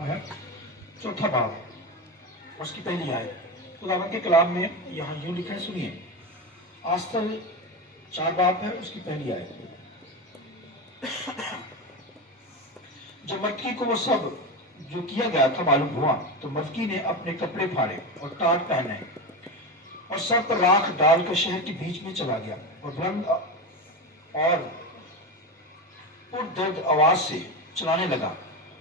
ہے چوتھا باب اس کی پہلی آیت خداوند کے کلام میں یہاں یوں لکھا ہے، سنیے۔ آستر 4 باب ہے، اس کی پہلی آیت۔ جب مٹکی کو وہ سب جو کیا گیا تھا معلوم ہوا تو مٹکی نے اپنے کپڑے پھاڑے اور ٹاٹ پہنے اور سر پر راکھ ڈال کر شہر کے بیچ میں چلا گیا اور بلند اور پردرد آواز سے چلانے لگا،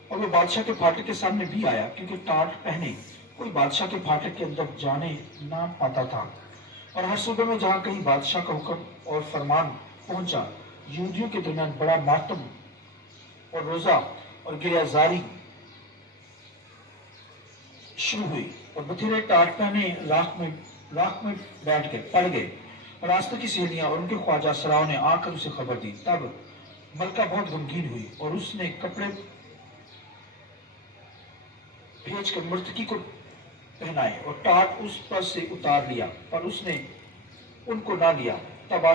اور وہ بادشاہ کے پھاٹک کے سامنے بھی آیا، کیونکہ ٹاٹ پہنے کوئی بادشاہ کے پھاٹک کے اندر جانے نہ پاتا تھا۔ اور ہر صوبے میں جہاں کہیں بادشاہ کا حکم اور فرمان پہنچا، یہودیوں کے درمیان بڑا ماتم اور روزہ اور گریہ زاری شروع ہوئی، اور بتھیرے ٹاٹ پہنے راکھ میں بیٹھ گئے، پڑ گئے، اور آستر کی سہیلیاں اور ان کے خواجہ سراؤں نے آ کر اسے خبر دی۔ تب ملکہ بہت غمگین ہوئی، اور اس نے کپڑے بھیج کر مرتکی کو پہنائے اور ٹاٹ اس پر سے اتار لیا، پر اس نے ان کو نہ لیا۔ تب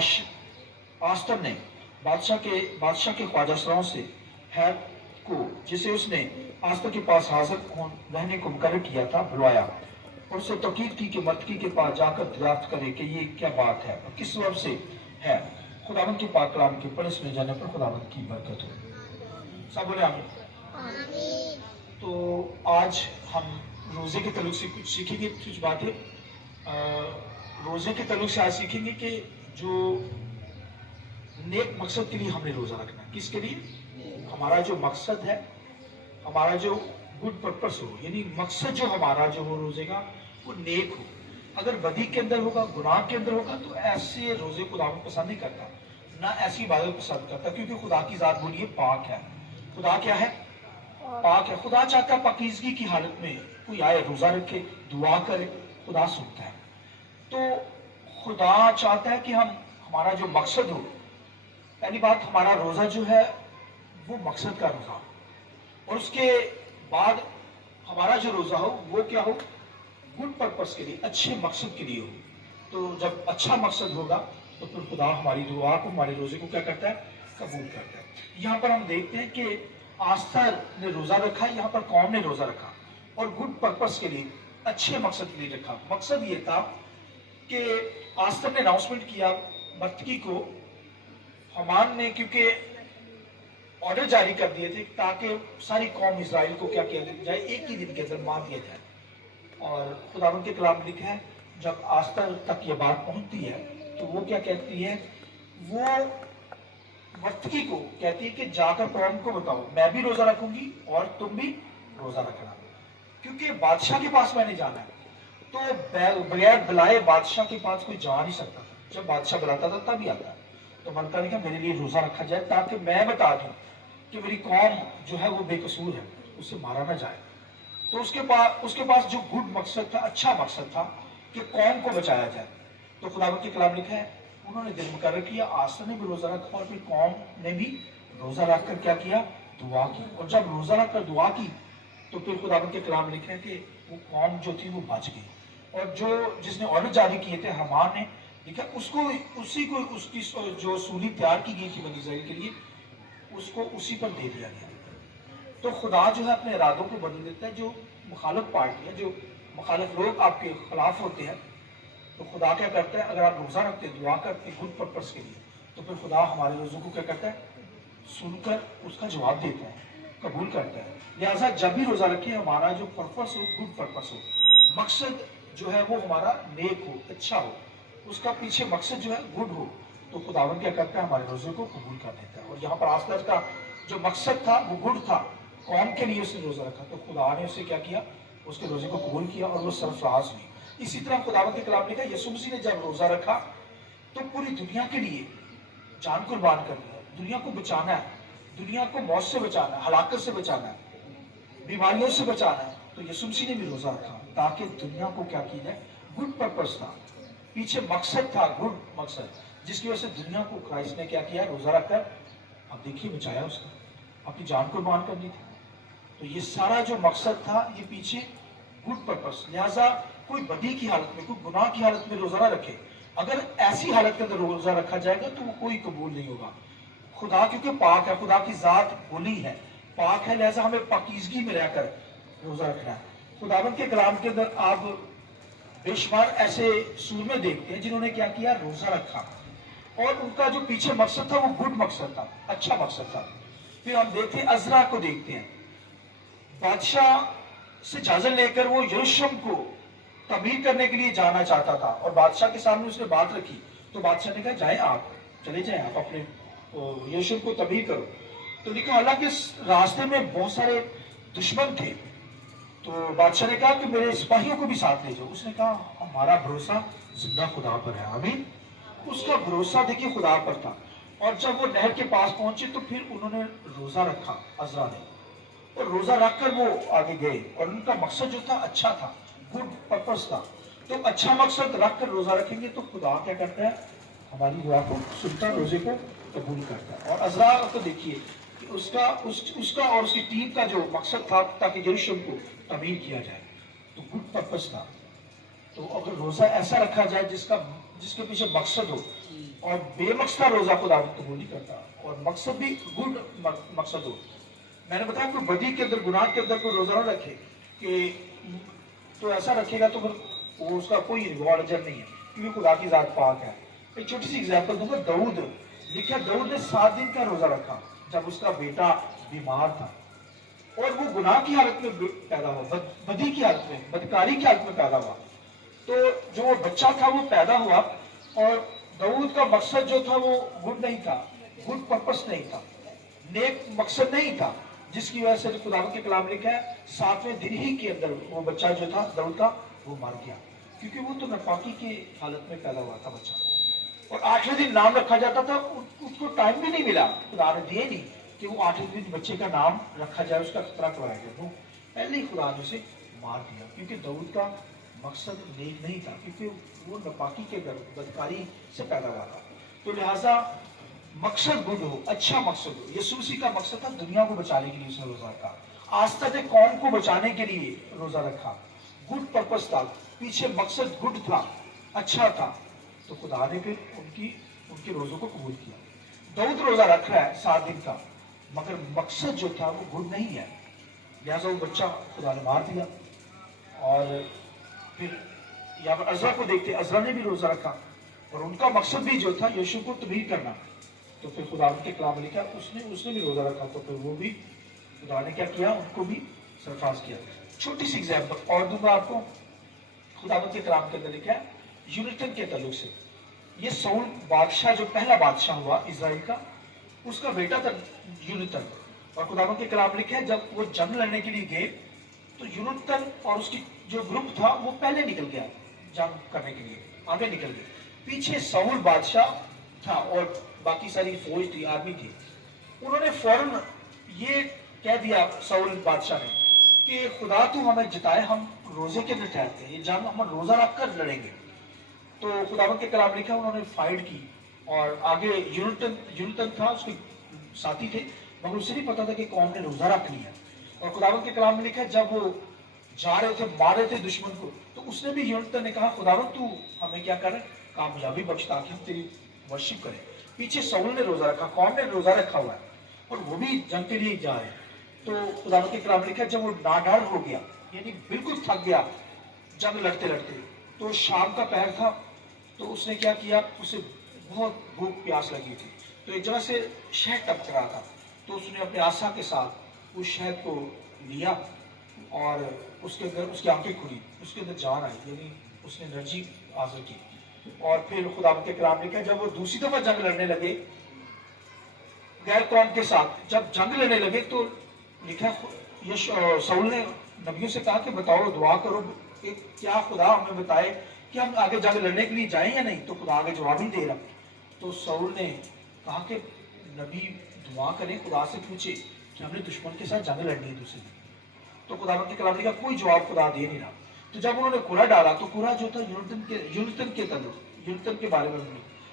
آستر نے بادشاہ کے خواجہ سراؤں سے ہیت کو، جسے اس نے آستر کے پاس حاضر رہنے کو مقرر کیا تھا، بلوایا اور اسے تاکید کی کہ مرتکی کے پاس جا کر دریافت کرے کہ یہ کیا بات ہے اور کس سبب سے ہے۔ خداوند کے پاک کلام کے پڑھے سنے جانے پر خداوند کی برکت ہو۔ سب بولے آمین۔ تو آج ہم روزے کے تعلق سے کچھ سیکھیں گے، کچھ باتیں روزے کے تعلق سے آج سیکھیں گے کہ جو نیک مقصد کے لیے ہم نے روزہ رکھنا ہے۔ کس کے لیے؟ ہمارا جو مقصد ہے، ہمارا جو گڈ پرپس ہو، یعنی مقصد جو ہمارا جو ہو روزے کا وہ نیک ہو۔ اگر بدی کے اندر ہوگا، گناہ کے اندر ہوگا، تو ایسے روزے خدا کو پسند نہیں کرتا، نہ ایسی عبادت پسند کرتا، کیونکہ خدا کی ذات بولیے پاک ہے۔ خدا کیا ہے؟ پاک ہے۔ خدا چاہتا ہے پاکیزگی کی حالت میں کوئی آئے، روزہ رکھے، دعا کرے، خدا سنتا ہے۔ تو خدا چاہتا ہے کہ ہمارا جو مقصد ہو، پہلی بات ہمارا روزہ جو ہے وہ مقصد کا روزہ ہو، اور اس کے بعد ہمارا جو روزہ ہو وہ کیا ہو؟ گڈ پرپس کے لیے، اچھے مقصد کے لیے ہو۔ تو جب اچھا مقصد ہوگا تو پھر خدا ہماری دعا کو، ہمارے روزے کو کیا کرتا ہے؟ قبول کرتا ہے۔ یہاں پر ہم دیکھتے ہیں کہ آستر نے روزہ رکھا، یہاں پر قوم نے روزہ رکھا، اور گڈ پرپس کے لیے، اچھے مقصد کے لیے رکھا۔ مقصد یہ تھا کہ آستر نے اناؤنسمنٹ کیا مرتکی کو، حامان نے کیونکہ آرڈر جاری کر دیے تھے تاکہ ساری قوم اسرائیل کو کیا کیا جائے؟ ایک ہی دن کے اندر مار دیا جائے۔ اور خداوند کے کلام لکھا ہے جب آستر تک یہ بات پہنچتی ہے تو وہ کیا کہتی ہے؟ وہ مرتکی کو کہتی ہے کہ جا کر قوم کو بتاؤ میں بھی روزہ رکھوں گی اور تم بھی روزہ رکھنا، کیونکہ بادشاہ کے پاس میں نے جانا ہے۔ تو بغیر بلائے بادشاہ کے پاس کوئی جا نہیں سکتا تھا، جب بادشاہ بلاتا تھا تب ہی آتا ہے۔ تو ملکہ نے کہا میرے لیے روزہ رکھا جائے تاکہ میں بتا دوں کہ میری قوم جو ہے وہ بے قصور ہے، اسے مارا نہ جائے۔ تو اس کے پاس جو گڈ مقصد تھا، اچھا مقصد تھا کہ قوم کو بچایا جائے۔ تو خداوند کے کلام لکھا ہے انہوں نے دن مقرر کیا، آستر نے بھی روزہ رکھا اور پھر قوم نے بھی روزہ رکھ کر کیا کیا؟ دعا کی۔ اور جب روزہ رکھ کر دعا کی تو پھر خداوند کے کلام لکھا ہے کہ وہ قوم جو تھی وہ بچ گئی، اور جس نے آرڈر جاری کیے تھے حامان نے، لکھا اس کی جو سولی تیار کی گئی تھی بنی اسرائیل کے لیے، اس کو اسی پر دے دیا گیا۔ تو خدا جو ہے اپنے ارادوں کو بدل دیتا ہے۔ جو مخالف پارٹی ہے، جو مخالف لوگ آپ کے خلاف ہوتے ہیں، تو خدا کیا کرتا ہے؟ اگر آپ روزہ رکھتے، دعا کرتے گڈ پرپس کے لیے، تو پھر خدا ہمارے روزوں کو کیا کرتا ہے؟ سن کر اس کا جواب دیتا ہے، قبول کرتا ہے۔ لہٰذا جب بھی روزہ رکھے ہمارا جو پرپس ہو، گڈ پرپس ہو، مقصد جو ہے وہ ہمارا نیک ہو، اچھا ہو، اس کا پیچھے مقصد جو ہے گڈ ہو، تو خداوند کیا کرتا ہے؟ ہمارے روزے کو قبول کر دیتا ہے۔ اور یہاں پر آستر کا جو مقصد تھا وہ گڈ تھا، قوم کے لیے اس نے روزہ رکھا، تو خدا نے اسے کیا کیا؟ اس کے روزے کو قبول کیا اور وہ سرفراز ہوئی۔ اسی طرح خداوند کے کلام لکھا یسوع مسیح نے جب روزہ رکھا تو پوری دنیا کے لیے جان قربان کر دیا، دنیا کو بچانا ہے، دنیا کو موت سے بچانا ہے، ہلاکت سے بچانا ہے، بیماریوں سے بچانا ہے۔ تو یسوع مسیح نے بھی روزہ رکھا تاکہ دنیا کو کیا کی جائے؟ گڈ پرپس تھا، پیچھے مقصد تھا، گڈ مقصد، جس کی وجہ سے دنیا کو کرائسٹ نے کیا کیا؟ روزہ رکھ کر اب دیکھیے بچایا، اس نے اپنی جان قربان کرنی تھی۔ تو یہ سارا جو مقصد تھا یہ پیچھے گڈ پرپس۔ لہٰذا کوئی بدی کی حالت میں، کوئی گناہ کی حالت میں روزہ نہ رکھے۔ اگر ایسی حالت کے اندر روزہ رکھا جائے گا تو وہ کوئی قبول نہیں ہوگا۔ خدا کیونکہ پاک ہے، خدا کی ذات ہولی ہے، پاک ہے، لہٰذا ہمیں پاکیزگی میں رہ کر रोजा रखना है। खुदावंद के कलाम के अंदर आप बेशुमार ऐसे सूरमे देखते हैं जिन्होंने क्या किया, रोजा रखा, और उनका जो पीछे मकसद था वो गुड मकसद था, अच्छा मकसद था। फिर हम देखते हैं अजरा को देखते हैं, बादशाह से इजाजत लेकर वो यरूशलेम को तमीर करने के लिए जाना चाहता था, और बादशाह के सामने उसने बात रखी, तो बादशाह ने कहा जाए आप, चले जाए आप अपने यरूशलेम को तमीर करो। तो लिखा हालांकि रास्ते में बहुत सारे दुश्मन थे, तो बादशाह ने कहा कि मेरे सिपाहियों को भी साथ ले जाओ। उसने कहा हमारा भरोसा जिंदा खुदा पर है, आमीन। उसका भरोसा देखिए खुदा पर था। और जब वो नहर के पास पहुंचे तो फिर उन्होंने रोजा रखा, अजरा ने, और रोजा रखकर वो आगे गए, और उनका मकसद जो था अच्छा था, गुड पर्पस था। तो अच्छा मकसद रखकर रोजा रखेंगे तो खुदा क्या करता है, हमारी दुआ को सुनता, रोजे को कबूल करता है। और अजरा को देखिए कि उसका और उसकी टीम का जो मकसद था ताकि यरूशलेम को तमीर किया जाए, तो गुड पर्पस था। तो अगर रोजा ऐसा रखा जाए जिसके पीछे मकसद हो, और बेमकसदा रोजा खुदा कबूल नहीं करता, और मकसद भी गुड मकसद हो। मैंने बताया कोई बदी के अंदर, गुनाह के अंदर कोई रोजा ना रखे कि तो ऐसा रखेगा तो फिर वो उसका कोई रिवॉर्ड अजर नहीं है, क्योंकि खुदा की जात पाक है। एक छोटी सी एग्जाम्पल दूंगा, दाऊद लिखा, दाऊद ने 7 दिन का रोजा रखा जब उसका बेटा बीमार था, और वो गुनाह की हालत में पैदा हुआ, बदी की हालत में, बदकारी की हालत में पैदा हुआ। तो जो वो बच्चा था वो पैदा हुआ, और दाऊद का मकसद जो था वो गुड नहीं था, गुड पर्पस नहीं था, नेक मकसद नहीं था, जिसकी वजह से खुदा के कलाम लिखा है 7वें दिन ही के अंदर वो बच्चा जो था दाऊद का वो मर गया, क्योंकि वो तो नापाकी की हालत में पैदा हुआ था बच्चा। और 8वें दिन नाम रखा जाता था, उसको टाइम भी नहीं मिला, खुदा ने दिए नहीं कि वो 8वें दिन बच्चे का नाम रखा जाए, उसका खतरा करवाया जाए, वो पहले ही खुदा ने उसे मार दिया, क्योंकि दाऊद का मकसद नेक नहीं था, क्योंकि वो नापाकी के बदकारी से पैदा हुआ था। तो लिहाजा मकसद गुड हो, अच्छा मकसद हो। यीशु मसीह का मकसद था दुनिया को बचाने के लिए उसने रोजा रखा, आस्था से कौम को बचाने के लिए रोजा रखा, गुड पर्पस था, पीछे मकसद गुड था, अच्छा था। तो खुदा ने फिर उनके रोजों को कबूल किया। दाऊद रोजा रख रहा है 7 दिन का, मगर मकसद जो था वो गुड नहीं है, लिहाजा वो बच्चा खुदा ने मार दिया। और फिर यहाँ पर अजरा को देखते, अजरा ने भी रोजा रखा, और उनका मकसद भी जो था यीशु को तमीर करना। तो फिर खुदा के कलाम ने क्या, उसने भी रोजा रखा, तो फिर वो भी खुदा ने क्या किया, उनको भी सरफराज किया। छोटी सी एग्जाम्पल और दूंगा आपको, खुदा के कलाम के अंदर लिखा है यूनिटन के ताल्लुक से। ये साउल बादशाह जो पहला बादशाह हुआ इजराइल का, उसका बेटा था यूनिटन। और खुदा के कलाम लिखा है जब वो जंग लड़ने के लिए गए तो यूनिटन और उसकी जो ग्रुप था वो पहले निकल गया जंग करने के लिए, आगे निकल गए, पीछे साउल बादशाह था और बाकी सारी फौज थी, आर्मी थी। उन्होंने फौरन ये कह दिया साउल बादशाह ने कि खुदा तू हमें जिताए, हम रोजे के अंदर ठहरते हैं, ये जंग हम रोजा रख कर लड़ेंगे। तो खुदावंद के कलाम लिखा, उन्होंने फाइट की, और आगे यूनिटन था, उसके साथी थे, मगर उसे नहीं पता था कि कौन ने रोजा रख लिया। और खुदावंद के कलाम में लिखा जब वो जा रहे थे, मार रहे थे दुश्मन को, तो उसने भी यूनिटन ने कहा खुदावंद तू हमें क्या कर, कामयाबी बख्श ताकि हम तेरी वर्शिप करें। पीछे साउल ने रोजा रखा, कौन ने रोजा रखा हुआ है, और वो भी जंग के लिए जा रहे हैं। तो खुदावंद के कलाम लिखा जब वो नाडार हो गया, यानी बिल्कुल थक गया जंग लड़ते लड़ते, तो शाम का पहर था, तो उसने क्या किया, उसे बहुत भूख प्यास लगी थी, तो एक जगह से शहद टपक रहा था, तो उसने अपने आशा के साथ उस शहद को लिया, और उसके अंदर उसकी आंखें खुली, उसके अंदर जान आई, यानी उसने एनर्जी हासिल की। और फिर खुदा के कलाम लिखा जब वो दूसरी दफा जंग लड़ने लगे गैर कौम के साथ, जब जंग लड़ने लगे तो लिखा साउल ने नबियों से कहा कि बताओ, दुआ करो, क्या खुदा हमें बताए कि हम आगे जंग लड़ने के लिए जाएं या नहीं। तो खुदा आगे जवाब नहीं दे रहा। तो साउल ने कहा कि नबी दुआ करें, खुदा से पूछे कि हमने दुश्मन के साथ जंग लड़नी है दूसरी। तो खुदा के कलाम का कोई जवाब खुदा दे नहीं रहा। तो जब उन्होंने कुरा डाला तो कुरा जो था यूनिटन के बारे में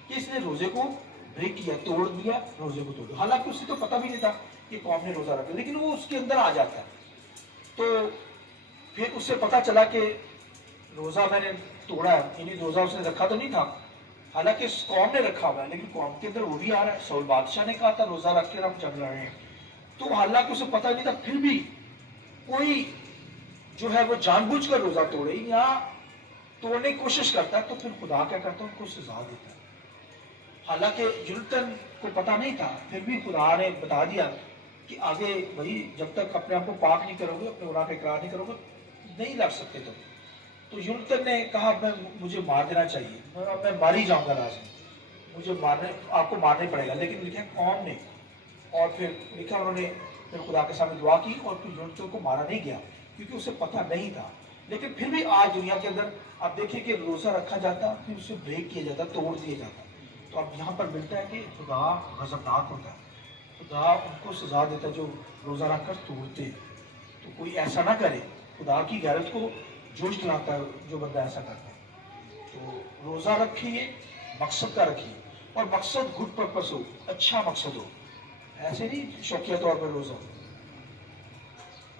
कि इसने रोजे को ब्रेक किया, तोड़ दिया, रोजे को तोड़ दिया। हालांकि उसे तो पता भी नहीं था कि कौम ने रोजा रखा, लेकिन वो उसके अंदर आ जाता है। तो फिर उससे पता चला कि रोजा मैंने तोड़ा है, यानी रोजा उसने रखा तो नहीं था, हालांकि कौम ने रखा हुआ है, लेकिन कौम के अंदर वो भी आ रहा है। साउल बादशाह ने कहा था रोजा रख के हम जंग लड़ रहे हैं, तो हालांकि उसे पता नहीं था, फिर भी कोई जो है वो जानबूझ कर रोजा तोड़े या तोड़ने की कोशिश करता है, तो फिर खुदा क्या करता है, उनको सजा देता है। हालांकि यूनतन को पता नहीं था, फिर भी खुदा ने बता दिया कि आगे भाई जब तक अपने आप को पाक नहीं करोगे, अपने गुनाह का इकरार नहीं करोगे, नहीं लड़ सकते तुम। तो यूनतन ने कहा मुझे मार देना चाहिए, मैं मार ही जाऊंगा लास्ट में, मुझे मारने आपको मारना ही पड़ेगा। लेकिन लिखा कौम ने, और फिर लिखा उन्होंने फिर खुदा के सामने दुआ की और फिर यूनतन को मारा नहीं गया क्योंकि उसे पता नहीं था। लेकिन फिर भी आज दुनिया के अंदर आप देखिए कि रोजा रखा जाता, फिर उसे ब्रेक किया जाता, तोड़ दिया जाता। तो अब यहाँ पर मिलता है कि खुदा गजबनाक होता है, खुदा उनको सजा देता है जो रोजा रख कर तोड़ते हैं। तो कोई ऐसा ना करे, खुदा की गैरत को जोश दिलाता है जो बंदा ऐसा करता है। तो रोजा रखिए, मकसद का रखिए, और मकसद गुड पर्पस हो, अच्छा मकसद हो, ऐसे नहीं शौकिया तौर पर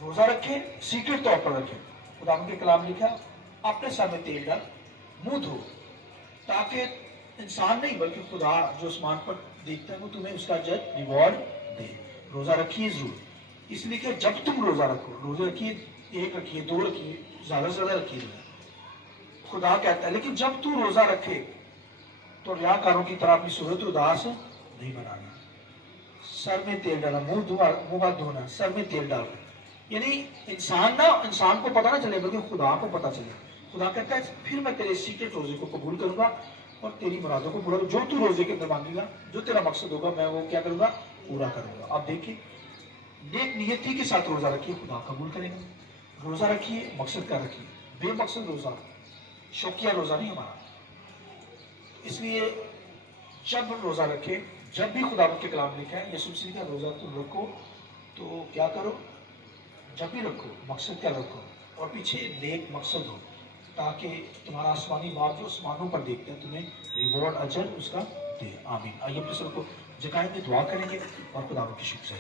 रोजा रखे, सीक्रेट तौर पर रखे। खुदा के कलाम लिखा, अपने सर में तेल डाल, मुंह धो, ताकि इंसान नहीं बल्कि खुदा जो आसमान पर देखता है वो तुम्हें उसका जज रिवॉर्ड दे। रोजा रखिए जरूर, इसलिए कि जब तुम रोजा रखो, रोजा रखिए, एक रखिए, दो रखिए, ज्यादा से ज्यादा रखिए रोजा। खुदा कहता है लेकिन जब तू रोजा रखे तो रियाकारों की तरह अपनी सूरत उदास नहीं बनाना। सर में तेल डाला, मुंह हाथ धोना, सर में तेल डाल, यानी इंसान को पता ना चले बल्कि खुदा को पता चले। खुदा कहता है फिर मैं तेरे सीक्रेट रोजे को कबूल करूंगा और तेरी मुरादों को पूरा, जो तू रोजे के अंदर मांगेगा, जो तेरा मकसद होगा, मैं वो क्या करूंगा, पूरा करूंगा। आप देखिए, नेक नियति के साथ रोजा रखिए, खुदा कबूल करेगा। रोजा रखिए, मकसद का रखिए, बेमकसद रोजा, शौकिया रोजा नहीं हमारा। इसलिए जब रोजा रखे, जब भी खुदा के कलाम लिखा है यीशु मसीह का रोजा तुम रखो, तो क्या करो, जब भी रखो मकसद क्या रखो, और पीछे नेक मकसद हो, ताकि तुम्हारा आसमानी बाप जो आसमानों पर देखते हैं तुम्हें रिवॉर्ड अजर उसका दे। आमीन। आइए अपने सर को झुकाएंगे, दुआ करेंगे और खुदा की शुक्र